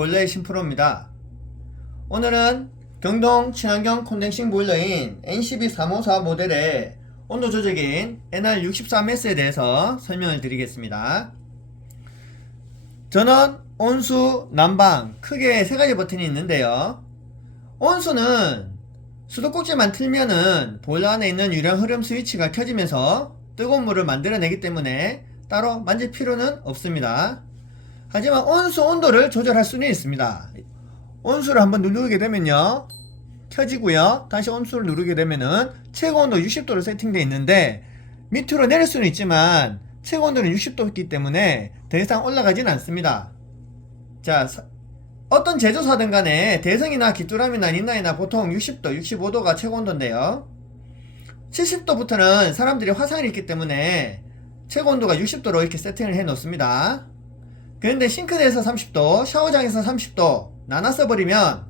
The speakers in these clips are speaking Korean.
보일러의 신프로입니다. 오늘은 경동 친환경 콘덴싱 보일러인 NCB354 모델의 온도 조절기인 NR63S에 대해서 설명을 드리겠습니다. 전원, 온수, 난방 크게 세 가지 버튼이 있는데요. 온수는 수도꼭지만 틀면은 보일러 안에 있는 유량 흐름 스위치가 켜지면서 뜨거운 물을 만들어내기 때문에 따로 만질 필요는 없습니다. 하지만 온수 온도를 조절할 수는 있습니다. 온수를 한번 누르게 되면요, 켜지고요. 다시 온수를 누르게 되면은 최고 온도 60도로 세팅되어 있는데 밑으로 내릴 수는 있지만 최고 온도는 60도이기 때문에 더 이상 올라가지는 않습니다. 자, 어떤 제조사든 간에 대성이나 귀뚜라미나 린나이나 보통 60도, 65도가 최고 온도인데요. 70도부터는 사람들이 화상이 있기 때문에 최고 온도가 60도로 이렇게 세팅을 해 놓습니다. 그런데 싱크대에서 30도, 샤워장에서 30도 나눠서 버리면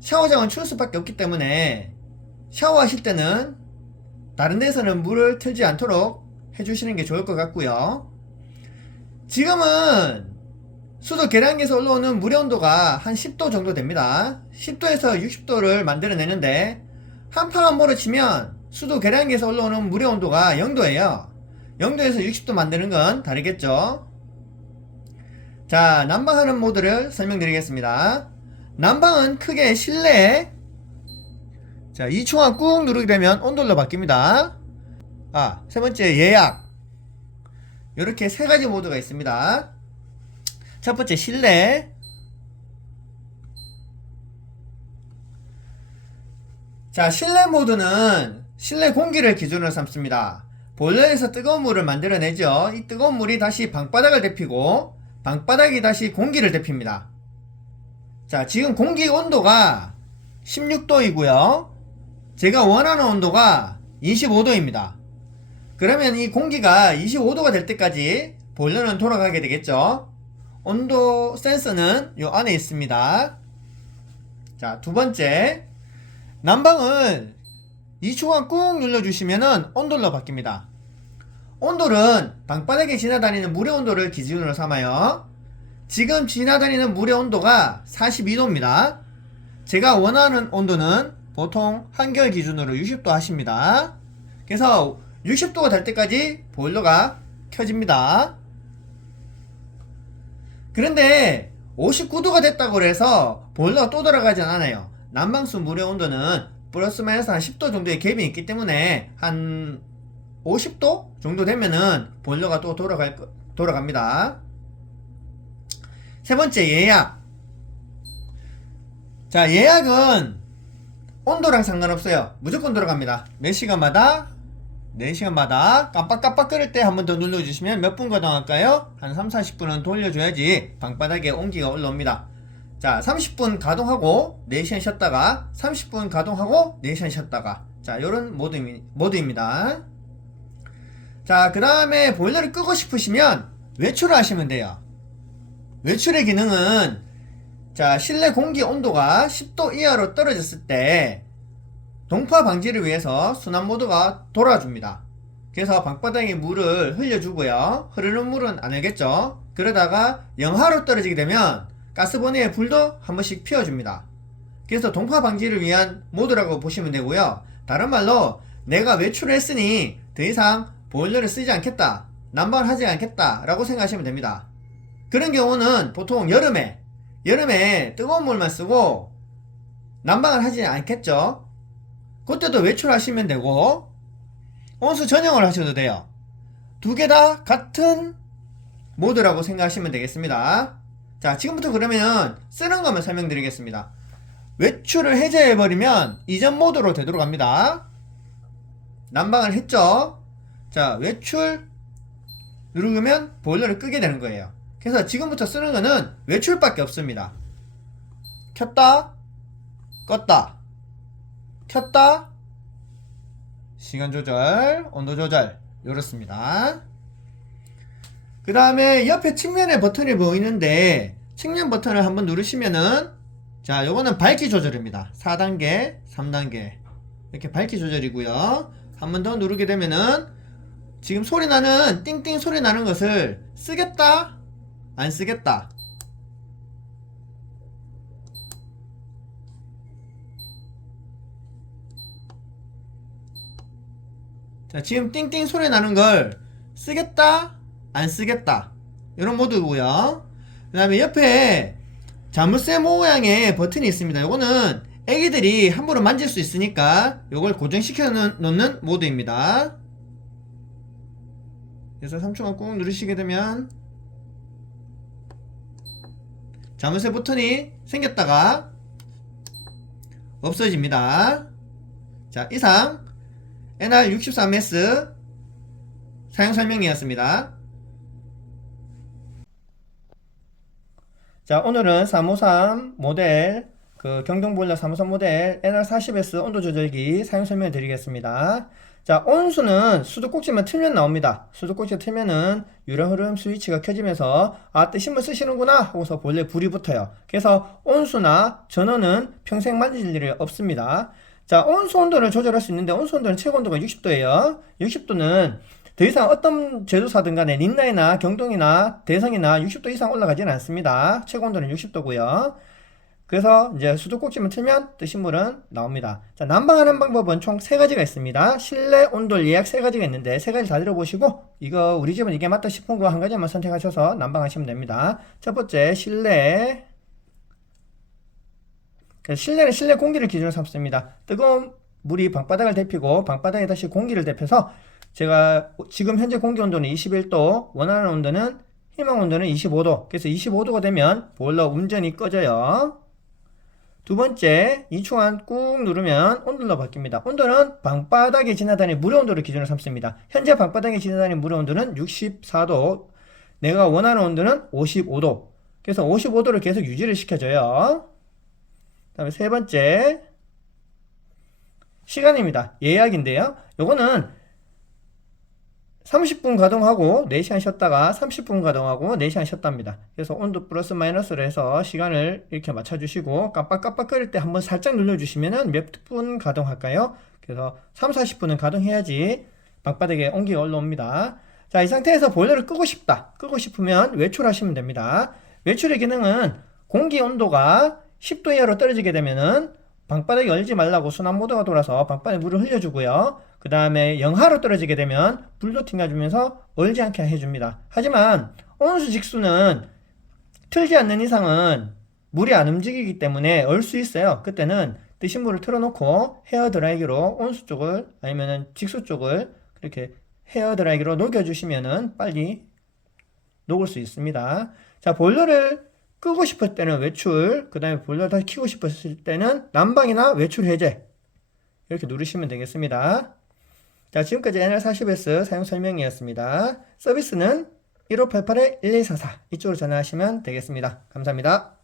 샤워장은 추울 수밖에 없기 때문에 샤워하실 때는 다른 데서는 물을 틀지 않도록 해주시는 게 좋을 것 같고요. 지금은 수도 계량기에서 올라오는 물의 온도가 한 10도 정도 됩니다. 10도에서 60도를 만들어내는데 한파만 몰아치면 수도 계량기에서 올라오는 물의 온도가 0도예요. 0도에서 60도 만드는 건 다르겠죠. 자, 난방하는 모드를 설명드리겠습니다. 난방은 크게 실내에, 자, 이 총알 꾹 누르게 되면 온도로 바뀝니다. 세 번째 예약. 이렇게 세 가지 모드가 있습니다. 첫 번째 실내. 자, 실내 모드는 실내 공기를 기준으로 삼습니다. 보일러에서 뜨거운 물을 만들어내죠. 이 뜨거운 물이 다시 방바닥을 데피고 방바닥이 다시 공기를 데핍니다. 자, 지금 공기 온도가 16도이고요. 제가 원하는 온도가 25도입니다. 그러면 이 공기가 25도가 될 때까지 보일러는 돌아가게 되겠죠. 온도 센서는 요 안에 있습니다. 자, 두 번째, 난방을 이 초간 꾹 눌러주시면은 온도로 바뀝니다. 온도는 방바닥에 지나다니는 물의 온도를 기준으로 삼아요. 지금 지나다니는 물의 온도가 42도입니다. 제가 원하는 온도는 보통 한겨울 기준으로 60도 하십니다. 그래서 60도가 될 때까지 보일러가 켜집니다. 그런데 59도가 됐다고 해서 보일러가 또 돌아가진 않아요. 난방수 물의 온도는 플러스 마이너스 한 10도 정도의 갭이 있기 때문에 한 50도 정도 되면은 보일러가 또 돌아갑니다. 세 번째 예약. 자, 예약은 온도랑 상관없어요. 무조건 돌아갑니다. 몇 시간마다 4시간마다 깜빡깜빡 끓을 때 한 번 더 눌러주시면 몇 분 가동할까요? 한 3, 40분은 돌려줘야지 방바닥에 온기가 올라옵니다. 자, 30분 가동하고 4시간 쉬었다가 30분 가동하고 4시간 쉬었다가, 자, 요런 모드입니다. 자, 그 다음에 보일러를 끄고 싶으시면 외출을 하시면 돼요. 외출의 기능은, 자, 실내 공기 온도가 10도 이하로 떨어졌을 때 동파 방지를 위해서 순환 모드가 돌아줍니다. 그래서 방바닥에 물을 흘려주고요. 흐르는 물은 안 흘겠죠. 그러다가 영하로 떨어지게 되면 가스버너에 불도 한 번씩 피워줍니다. 그래서 동파 방지를 위한 모드라고 보시면 되고요. 다른 말로 내가 외출을 했으니 더 이상 보일러를 쓰지 않겠다, 난방을 하지 않겠다 라고 생각하시면 됩니다. 그런 경우는 보통 여름에 뜨거운 물만 쓰고 난방을 하지 않겠죠. 그때도 외출하시면 되고 온수 전용을 하셔도 돼요. 두 개 다 같은 모드라고 생각하시면 되겠습니다. 자, 지금부터 그러면 쓰는 것만 설명드리겠습니다. 외출을 해제해버리면 이전 모드로 되돌아갑니다. 난방을 했죠. 자, 외출 누르면 보일러를 끄게 되는 거예요. 그래서 지금부터 쓰는 거는 외출밖에 없습니다. 켰다, 껐다, 켰다, 시간 조절, 온도 조절, 요렇습니다. 그 다음에 옆에 측면에 버튼이 보이는데 측면 버튼을 한번 누르시면은, 자, 요거는 밝기 조절입니다. 4단계, 3단계 이렇게 밝기 조절이고요. 한 번 더 누르게 되면은 지금 소리 나는 띵띵 소리 나는 것을 쓰겠다, 안 쓰겠다, 자, 지금 띵띵 소리 나는 걸 쓰겠다, 안 쓰겠다. 이런 모드고요. 그 다음에 옆에 자물쇠 모양의 버튼이 있습니다. 요거는 애기들이 함부로 만질 수 있으니까 요걸 고정시켜 놓는 모드입니다. 그래서 3초간 꾹 누르시게 되면 자물쇠 버튼이 생겼다가 없어집니다. 자, 이상 NR63S 사용 설명이었습니다. 자, 오늘은 353 모델 경동보일러 353 모델 NR40S 온도 조절기 사용 설명을 드리겠습니다. 자, 온수는 수도꼭지만 틀면 나옵니다. 수도꼭지가 틀면은 유령 흐름 스위치가 켜지면서 뜨신물 쓰시는구나 하고서 보일러에 불이 붙어요. 그래서 온수나 전원은 평생 만질 일이 없습니다. 자, 온수 온도를 조절할 수 있는데 온수 온도는 최고 온도가 60도예요. 60도는 더 이상 어떤 제조사든 간에 린나이나 경동이나 대성이나 60도 이상 올라가지는 않습니다. 최고 온도는 60도고요. 그래서 이제 수도꼭지만 틀면 뜨신 물은 나옵니다. 자, 난방하는 방법은 총 3가지가 있습니다. 실내 온돌 예약 3가지가 있는데 3가지 다 들어보시고 이거 우리 집은 이게 맞다 싶은 거 한 가지만 선택하셔서 난방하시면 됩니다. 첫 번째 실내. 실내는 실내 공기를 기준으로 삼습니다. 뜨거운 물이 방바닥을 데피고 방바닥에 다시 공기를 데펴서 제가 지금 현재 공기 온도는 21도, 원하는 온도는 희망 온도는 25도. 그래서 25도가 되면 보일러 운전이 꺼져요. 두 번째, 2초간 꾹 누르면 온도로 바뀝니다. 온도는 방바닥에 지나다니는 물의 온도를 기준으로 삼습니다. 현재 방바닥에 지나다니는 물의 온도는 64도, 내가 원하는 온도는 55도. 그래서 55도를 계속 유지를 시켜줘요. 그 다음에 세 번째, 시간입니다. 예약인데요. 요거는 30분 가동하고 4시간 쉬었다가 30분 가동하고 4시간 쉬었답니다. 그래서 온도 플러스 마이너스로 해서 시간을 이렇게 맞춰주시고 깜빡깜빡거릴 때 한번 살짝 눌러주시면은 몇 분 가동할까요? 그래서 3, 40분은 가동해야지 방바닥에 온기가 올라옵니다. 자, 이 상태에서 보일러를 끄고 싶다. 끄고 싶으면 외출하시면 됩니다. 외출의 기능은 공기 온도가 10도 이하로 떨어지게 되면은 방바닥에 얼지 말라고 순환 모드가 돌아서 방바닥에 물을 흘려주고요. 그 다음에 영하로 떨어지게 되면 불도 튕겨주면서 얼지 않게 해줍니다. 하지만 온수 직수는 틀지 않는 이상은 물이 안 움직이기 때문에 얼 수 있어요. 그때는 뜨신 물을 틀어놓고 헤어드라이기로 온수 쪽을 아니면 직수 쪽을 그렇게 헤어드라이기로 녹여주시면은 빨리 녹을 수 있습니다. 자, 보일러를 끄고 싶을 때는 외출, 그 다음에 보일러를 다시 켜고 싶었을 때는 난방이나 외출 해제 이렇게 누르시면 되겠습니다. 자, 지금까지 NR40S 사용 설명이었습니다. 서비스는 1588-1244 이쪽으로 전화하시면 되겠습니다. 감사합니다.